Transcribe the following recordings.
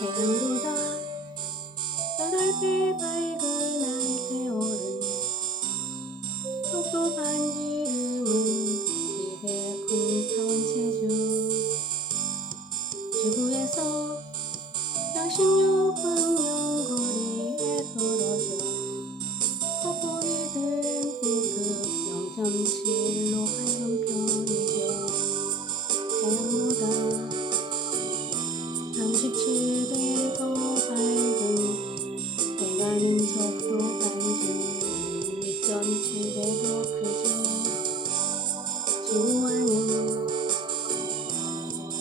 태양보다 나달빛 밝은 안태오른 속도 반지름은 209톤 체중. 지구에서 약 16분여 거리에 떨어져 겉보기 든 B급 0.7로 밝은 편이죠. 태양보다 30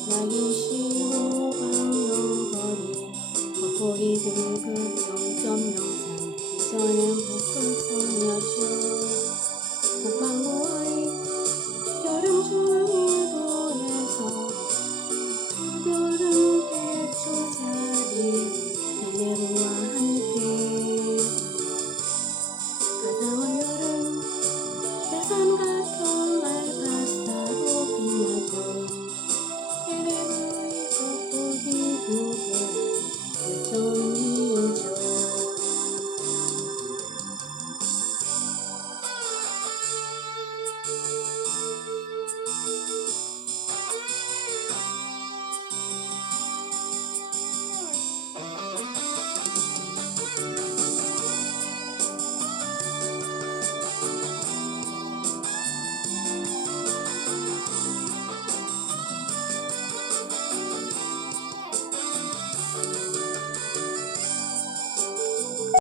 나는 시고 방영거리 겉보기 등급 0.03 이전엔 복합성이었죠 복방